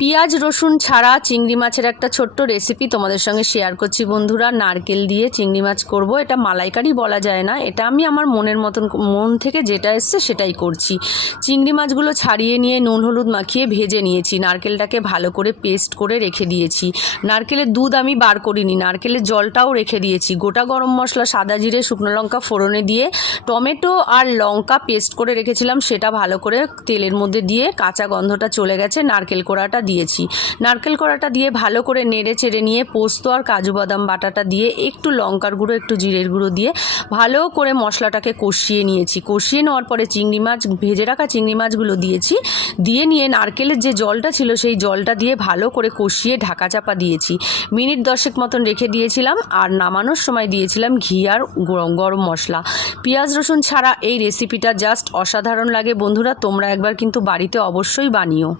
পেঁয়াজ রসুন ছাড়া চিংড়ি মাছের একটা ছোট্ট রেসিপি তোমাদের সঙ্গে শেয়ার করছি বন্ধুরা। নারকেল দিয়ে চিংড়ি মাছ করব। এটা মালাইকারি বলা যায় না, এটা আমি আমার মন থেকে যেটা এসছে সেটাই করছি। চিংড়ি মাছগুলো ছাড়িয়ে নিয়ে নুন হলুদ মাখিয়ে ভেজে নিয়েছি। নারকেলটাকে ভালো করে পেস্ট করে রেখে দিয়েছি। নারকেলের দুধ আমি বার করিনি, নারকেলের জলটাও রেখে দিয়েছি। গোটা গরম মশলা, সাদা জিরে, শুকনো লঙ্কা ফোড়নে দিয়ে টমেটো আর লঙ্কা পেস্ট করে রেখেছিলাম, সেটা ভালো করে তেলের মধ্যে দিয়ে কাঁচা গন্ধটা চলে গেছে। নারকেল কোড়াটা দিয়েছি। নারকেল কোড়াটা দিয়ে ভালো করে নেড়ে চেড়ে নিয়ে পোস্ত আর কাজু বাদাম বাটাটা দিয়ে একটু লঙ্কার গুঁড়ো, একটু জিরের গুঁড়ো দিয়ে ভালো করে মশলাটাকে কষিয়ে নিয়েছি। কষিয়ে নেওয়ার পরে চিংড়ি মাছ, ভেজে রাখা চিংড়ি মাছগুলো দিয়েছি। দিয়ে নিয়ে নারকেলের যে জলটা ছিল সেই জলটা দিয়ে ভালো করে কষিয়ে ঢাকা চাপা দিয়েছি। মিনিট 10 মতন রেখে দিয়েছিলাম। আর নামানোর সময় দিয়েছিলাম ঘি আর গরম মশলা। পেঁয়াজ রসুন ছাড়া এই রেসিপিটা জাস্ট অসাধারণ লাগে বন্ধুরা। তোমরা একবার কিন্তু বাড়িতে অবশ্যই বানিও।